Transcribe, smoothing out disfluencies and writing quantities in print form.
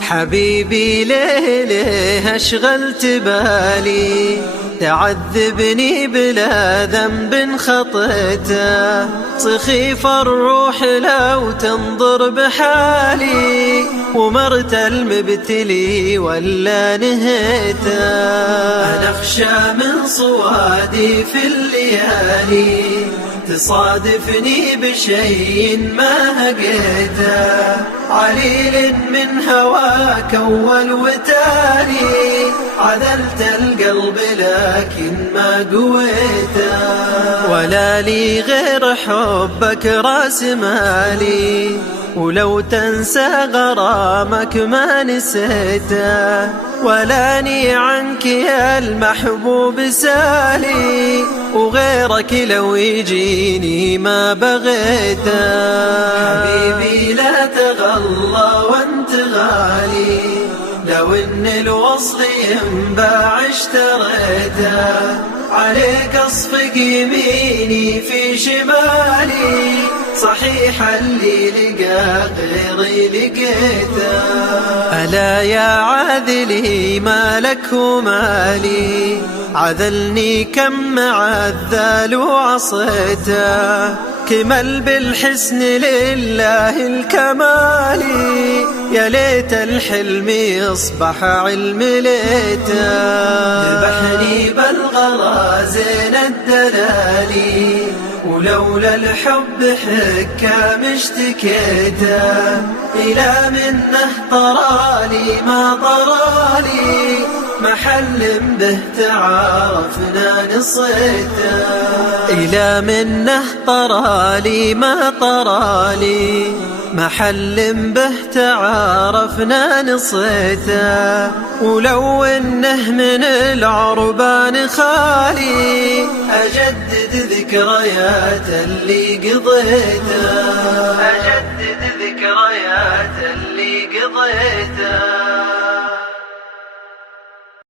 حبيبي ليه أشغلت بالي، تعذبني بلا ذنب خطيته، سخيف الروح لو تنظر بحالي، ومرت المبتلي ولا نهيته. أنا أخشى من صوادي في الليالي، تصادفني بشيء ما هقيته، عليل من هواك أول وتالي، عذلت القلب لكن ما قويته، ولا لي غير حبك راس مالي، ولو تنسى غرامك ما نسيته، ولاني عنك يا المحبوب سالي، وغيرك لو يجيني ما بغيته. حبيبي لا تغلى وانت غالي، لو ان الوصل ينباع اشتريته، عليك اصفق يميني في شمالي، صحيح اللي لقى غيري لقيته. ألا يا عاذلي مالك ومالي، عذلني كم عذل وعصيته، كمل بالحسن لله الكمالي، يا ليت الحلم يصبح علم ليته. ذبحني بالغلا زين الدلالي، ولولا الحب حكام اشتكيته، إلى منه طرالي ما طرالي، محل به تعارفنا نصيته. إلى منه طرالي ما طرالي، محل به تعارفنا نصيته، ولو انه من العربان خالي، أجدد ذكريات اللي قضيته، أجدد ذكريات اللي قضيته.